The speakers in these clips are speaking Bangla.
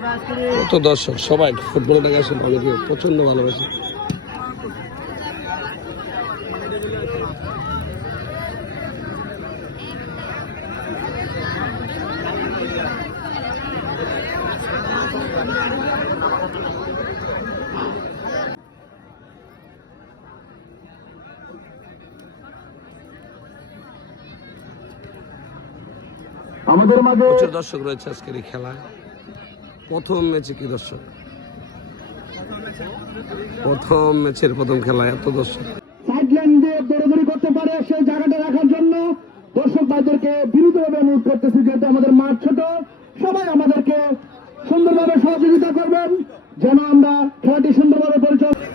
কত দর্শক সবাই ফুটবলটাকে আসলে অনেকে প্রচন্ড ভালোবাসে। আমাদের মাঝে প্রচুর দর্শক রয়েছে আজকের এই খেলায়। প্রথম ম্যাচে কি দর্শক, প্রথম ম্যাচের প্রথম খেলায় এত দর্শক। সাইডলাইন দিয়ে দৌড়াদৌড়ি করতে পারে সেই জায়গাটা রাখার জন্য দর্শক ভাইদেরকে বিনীতভাবে অনুরোধ করতেছি, যেহেতু আমাদের মাঠ ছোট, সবাই আমাদেরকে সুন্দরভাবে সহযোগিতা করবেন যেন আমরা খেলাটি সুন্দরভাবে পরিচালনা।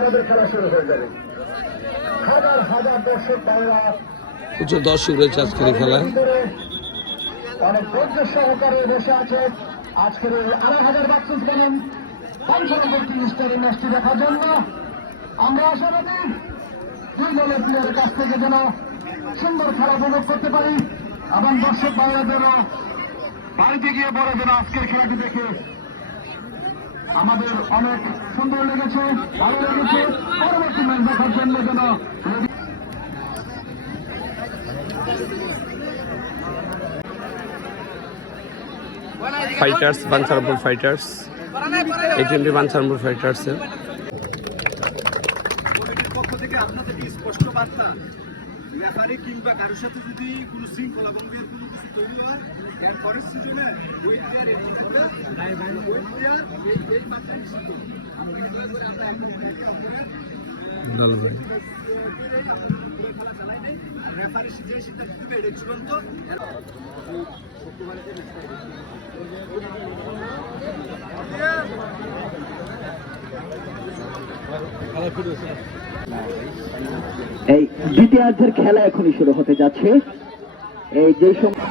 আমাদের খেলা শুরু হয়ে যাবে। হাজার হাজার দর্শক ভাইরা, প্রচুর দর্শক রয়েছে আজকের এই খেলায়। অনেক ধৈর্য সহকারে বসে আছে আজকের ২,৫০০ বাক্সিস বলেন পঞ্চনগরটি স্টারের ম্যাচটি দেখার জন্য। আমরা আশাবাদী দুই দলের প্লেয়ারের কাছ থেকে যেন সুন্দর খেলা উপভোগ করতে পারি এবং দর্শক ভাইরাদেরও বাড়িতে গিয়ে বড় যেন আজকের খেলাটি দেখে আমাদের অনেক সুন্দর লেগেছে, ভালো লেগেছে। পরবর্তী ম্যাচ দেখার জন্য যেন ফাইটার্স বাঞ্ছারামপুর ফাইটার্স, এই বাঞ্ছারামপুর ফাইটার্স এর পক্ষ থেকে আপনাদেরকে স্পষ্ট বার্তা, রেফারি কিংবা কারোর সাথে যদি কোনো শৃঙ্খলা ভঙ্গের কোনো কিছু তৈরি হয় এর পরের সিজনে ওই প্লেয়ার এই মাত্রায় খেলা চালাই নেই। রেফারি যে সিদ্ধান্ত দেবে এটা চূড়ান্ত। এই দ্বিতীয়ার্ধের খেলা এখনই শুরু হতে যাচ্ছে। এই যে সময়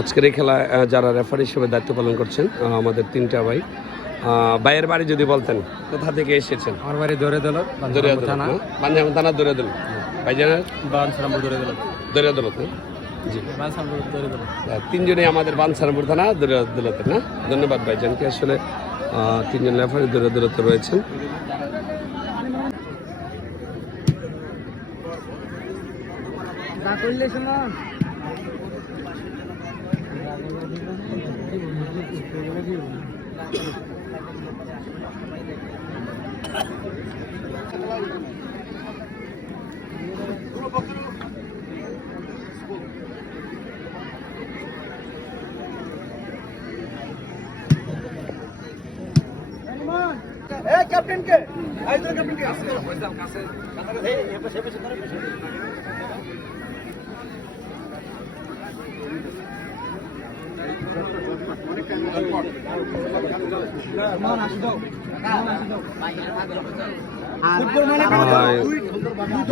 আজকের এই খেলায় যারা রেফারি হিসেবে দায়িত্ব পালন করছেন আমাদের তিনটা ভাই। ভাইয়ের বাড়ি যদি বলতেন, কোথা থেকে এসেছেন? আমার বাড়ি দৌড়াদলত থানা, বাঞ্ছারামপুর থানা দৌড়াদলত। ভাইজানের বাঞ্ছারামপুর দৌড়াদলত। দৌড়াদলত না? জি, বাঞ্ছারামপুর দৌড়াদলত। তিনজনেই আমাদের বাঞ্ছারামপুর থানা দৌড়াদলতের না? ধন্যবাদ ভাইজানকে। আসলে তিনজন রেফারি দৌড়াদলতে রয়েছেন। ক্যাপ্টেনকে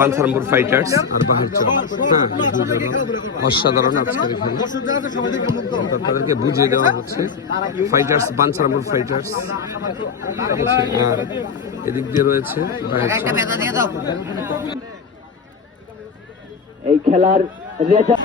বাঞ্ছারামপুর ফাইটার্স আর বাহারচর, হ্যাঁ, অসাধারণ আজকের এখানে। তাদেরকে বুঝিয়ে দেওয়া হচ্ছে ফাইটার্স, বাঞ্ছারামপুর ফাইটার্স, আর এদিক দিয়ে রয়েছে বাহারচর। এই খেলার রেজাল্ট